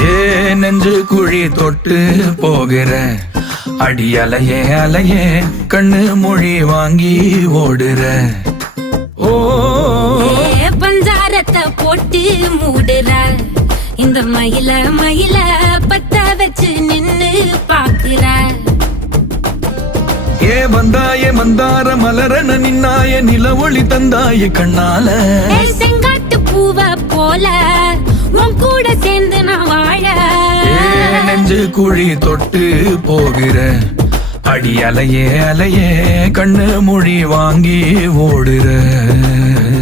ஏ நெஞ்சு குழி தொட்டு போகிற அடி அலையே அலையே கண்ணு மொழி வாங்கி ஓடுற. ஓ பஞ்சாரத்தை போட்டு மூடுற இந்த மயில மயில பத்த வச்சு நின்னு பாக்குற. ஏ வந்தாய மந்தார மலரன நின்னாய நில ஒளி தந்தாய கண்ணால. செங்காட்டு பூவ போல உன் கூட சேர்ந்து நான் வாழ. நெஞ்சு குழி தொட்டு போகிற அடி அலையே அலையே கண்ணு மொழி வாங்கி ஓடுற.